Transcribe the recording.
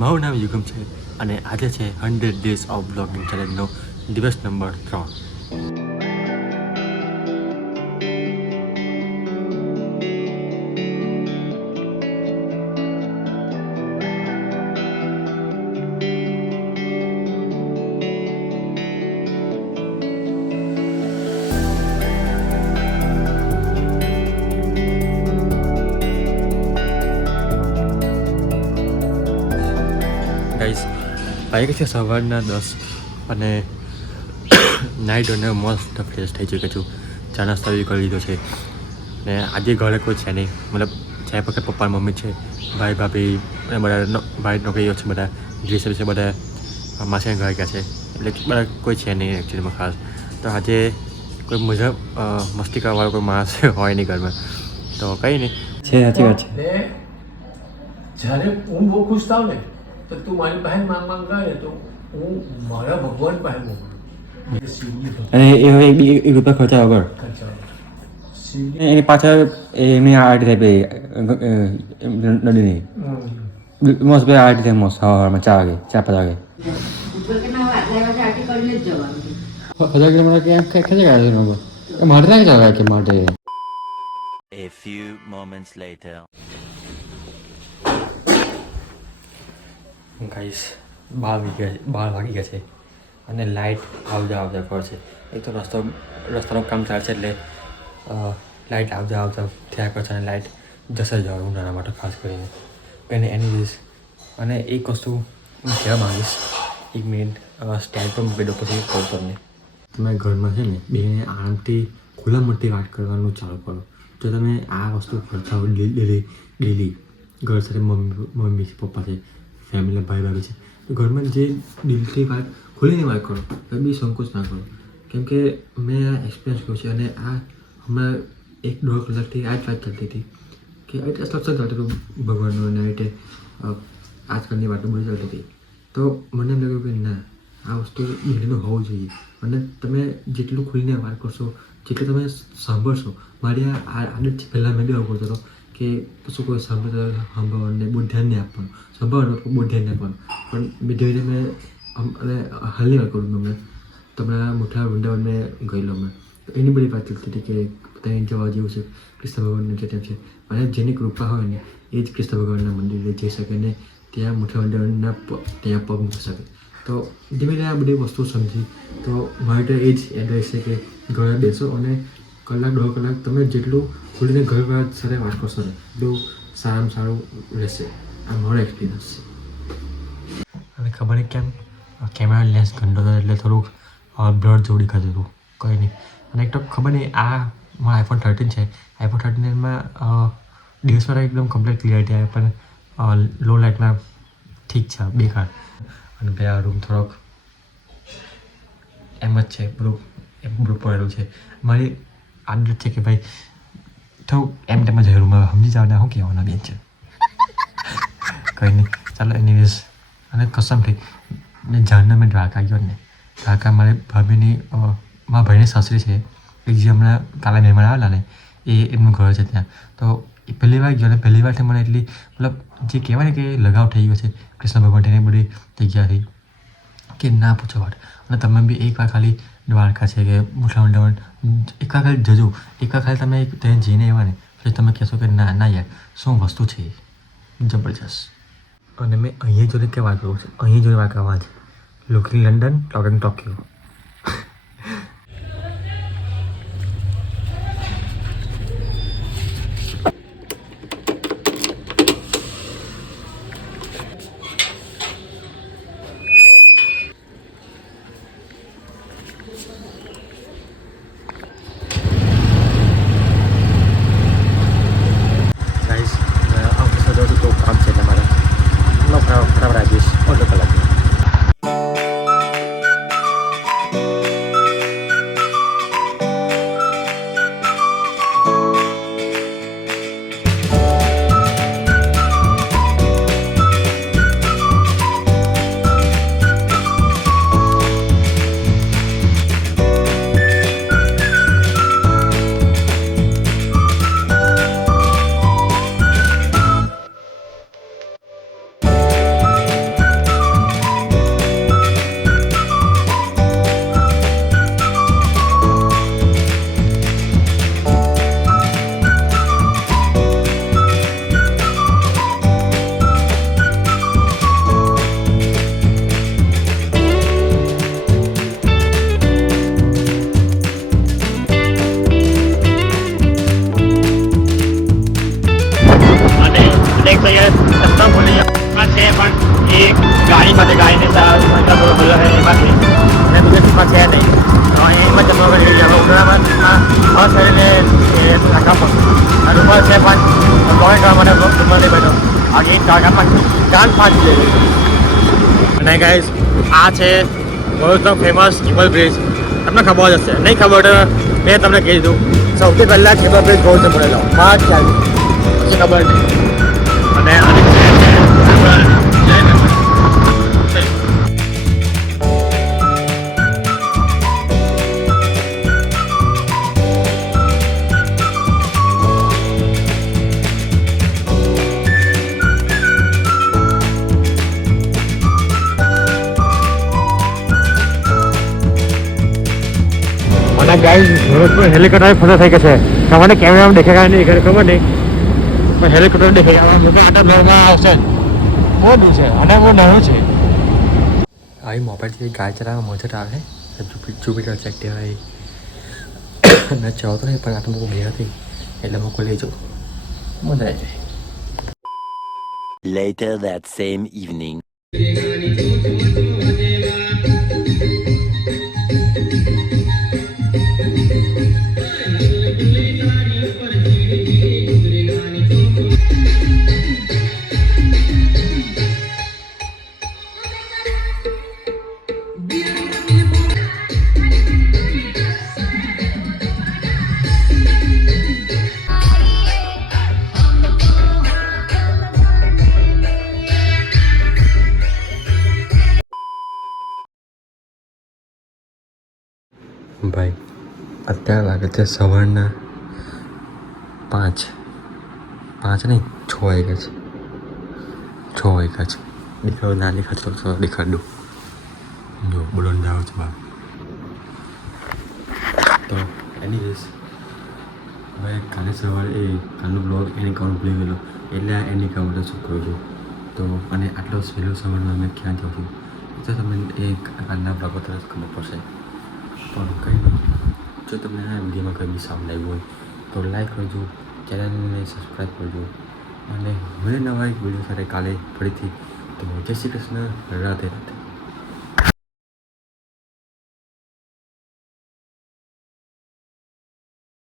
મારું નામ યુગમ છે અને આજે છે 100 ડેઝ ઓફ બ્લોગિંગ ચેલેન્જનો દિવસ નંબર 3. ગાઈસ વાગે છે સવારના 10 અને નાઇટ અને મસ્ત ફ્રેશ થઈ ચૂક્યો છું. ચા નાસ્તો બી કરી લીધો છે ને આજે ઘરે કોઈ છે નહીં, મતલબ ચાય વખત પપ્પા મમ્મી છે, ભાઈ ભાભી અને બધા ભાઈ નોકરીઓ છે, બધા ડ્રેસ છે, બધા માસીને ઘરે ગયા છે, એટલે બધા કોઈ છે નહીં એકચ્યુઅલીમાં ખાસ. તો આજે કોઈ મજા મસ્તી કરવાવાળો કોઈ માણસ હોય નહીં ઘરમાં, તો કંઈ નહીં છે. સાચી વાત છે. જ્યારે હું બહુ ખુશ થાવ ને તો તું મારી પાસે માંગ કરે ને તો હું મારા ભગવાન પાસે મોકલું. અને એ એક રૂપિયા ખર્ચા વગર એની પાછળ એમની આર્ટ થાય નદીની મસ્ત ભાઈ આર્ટ થાય મસ્ત સવારમાં 4 વાગે 4-5 વાગે 1000 કિલોમીટર ક્યાં ખેંચી ગયા મારે નહીં જવાય કે માટે. A few moments later. Guys 12 વાગી ગયા છે અને લાઇટ આવજા કરે છે. એક તો રસ્તાનું કામ ચાલે છે એટલે લાઇટ આવજા થયા કરે છે અને લાઇટ જશે જ ઉનાળા માટે ખાસ કરીને. અને એની અને એક વસ્તુ હું કહેવા માંગીશ, 1 મિનિટ સ્ટેન્ડ પર મૂકી દો પછી કહું તમને. તમે ઘરમાં છે ને બેને આરામથી ખુલ્લા મનથી વાત કરવાનું ચાલુ કરો. જો તમે આ વસ્તુ કરતા હો ડેલી ઘર સાથે મમ્મી છે, પપ્પા છે, ફેમિલી ભાઈ ભાભી છે, તો ઘરમાં જે દિલથી વાત ખોલીને વાત કરો, કંઈ બી સંકોચ ના કરો. કેમ કે મેં આ એક્સપિરિયન્સ કર્યો છે અને આ હમણાં 1-1.5 કલાકથી આ જ વાત ચાલતી હતી કે એટલે સત્સંગ ચાલતો હતો ભગવાનનો, અને રીતે આજકાલની વાતો બધી ચાલતી હતી. તો મને એમ લાગ્યું કે ના, આ વસ્તુ દિલનું હોવું જોઈએ અને તમે જેટલું ખુલીને વાત કરશો, જેટલું તમે સાંભળશો. મારી આ આદત છે, પહેલાં મેં બી આવું કરતો હતો કે શું કોઈ સાંભળવાને બહુ ધ્યાન નહીં આપવાનું, સાંભળવાનું બહુ ધ્યાન નહીં આપવાનું. પણ મેં ધીરે મેં અને હાલની વાત કરું મેં તમારા મોટા વૃંદાવન મેં ગયેલો મેં, તો એની બધી વાત ચાલતી હતી કે ત્યાં જવા જેવું છે, કૃષ્ણ ભગવાનનું જે તેમ છે, અને જેની કૃપા હોય ને એ જ કૃષ્ણ ભગવાનના મંદિરે જઈ શકે ને ત્યાં મોટા વૃંદાવનના ત્યાં પગ મૂકી શકે. તો ધીમે ધીમે આ બધી વસ્તુ સમજી, તો મારે તો એ જ એડવાઇસ છે કે ઘરે બેસો અને 1-1.5 કલાક તમે જેટલું ખુલીને ઘર સાથે વાત કરશો ને એટલું સારામાં સારું રહેશે. આ મારો એક્સપિરિયન્સ છે. અને ખબર નહીં કેમ કેમેરા લેન્સ ગંદો હતો એટલે થોડુંક બ્લર જેવું દેખાતું હતું, કંઈ નહીં. અને એક તો ખબર નહીં, આ મારો iPhone 13 છે. iPhone 13માં દિવસમાં એકદમ કમ્પ્લીટ ક્લિયરિટી આવે, પણ લો લાઇટમાં ઠીક છે, બેકાર. અને બે આ રૂમ થોડોક એમ જ છે, બ્લુ પડેલું છે. મારી આદત છે કે ભાઈ થોડુંક એમ ટાઈમ જ રૂમમાં સમજી જાવ ને શું કહેવાના બેન છે. કંઈ નહીં, ચાલો એનીવેઝ. અને કસમથી ને જાણને મેં દ્વારકા ગયો ને, દ્વારકા મારી ભાભીની મારા ભાઈની સાસરી છે, એક જે હમણાં કાલે મહેમાન આવેલા ને એમનું ઘર છે ત્યાં. તો એ પહેલી વાર ગયો ને પહેલી વારથી મને એટલી મતલબ જે કહેવાય ને કે લગાવ થઈ ગયો છે કૃષ્ણ ભગવાન એની બધી જગ્યાથી કે ના પૂછો વાત. અને તમે બી એકવાર ખાલી દ્વારકા છે કે મોટા વૃંદાવન એકવાર ખાલી જજો, એકવાર ખાલી તમે ત્યાં જઈને આવ્યા ને પછી તમે કહેશો કે ના ના યાર શું વસ્તુ છે જબરજસ્ત. અને મેં અહીંયા જોડે કે વાત કરું છું, અહીંયા જોડે વાત કરવા છે, લુકિંગ લંડન ટોકિંગ ટોક્યો. કામ છે એટલે મારે ફટાફટ રાજેશ 1.5 કલાક. રસ્તા ભૂલી ગયા છે પણ એ ગાડી માટે ગાડીને રસ્તા થોડો ભૂલો છે એમાંથી અને બીજા સીટમાં છે નહીં તો એમાં જમવા કરી ગયા ઉનાળામાં બસ એટલે એ રાખા પણ અને રૂમમાં છે પણ લોન કરવા માટે રૂમમાં નહીં બેઠો આગે કાન પાંચ જઈ અને ગાઈઝ આ છે બહુ ફેમસ કેબલ બ્રિજ તમને ખબર જ હશે નહીં ખબર તો મેં તમને કહી દીધું સૌથી પહેલાં કેબલ બ્રિજ બહુ જ મળેલો માં જ ખ્યાલ પછી ખબર નહીં અને અનેક અને ગાઈઝ ભરૂચમાં હેલિકોપ્ટર ફરતા થઈ ગયા છે તમને કેમેરામાં દેખાય નહીં ખબર નહીં પણ હેલિકોપ્ટર દેખાય મોટા આટા બ્લોગમાં આવશે બહુ દૂર છે અને બહુ નાનું છે આવી મોબાઈલથી ગાડી ચલાવવામાં મજા આવે જુપિટર એક્ટિવ આવી મેં ચાહતો નહીં પણ આટલું બહુ બે હતી એટલે મૂકો લઈ જાઉં મજા આવી જાય Later that same evening. ભાઈ અત્યારે લાગે છે સવારના 5 નહીં 6 વાગ્યા છે 6 વાગ્યા છે દેખાડો ના દેખાડતો દેખાડ દો જો બોલોન જાવ છે બા તો એનીવેઝ હવે કાલે સવારે કાલનો બ્લોગ એની કાઉન્ટ ભૂલી ગયેલો એટલે એની કાઉન્ટ શું કરું છું તો અને આટલો વહેલો સવારમાં મેં ક્યાં જાઉં છું તો તમને કાલના બ્લોગો તરફ ખબર પડશે પણ કંઈ નહીં જો તમને આ વિડીયોમાં કંઈ બી સાઉન્ડ આવ્યું હોય તો લાઈક કરજો ચેનલને સબસ્ક્રાઈબ કરજો અને હવે નવા એક વિડીયો સાથે કાલે ફરીથી તો જય શ્રી કૃષ્ણ રાધે રાધે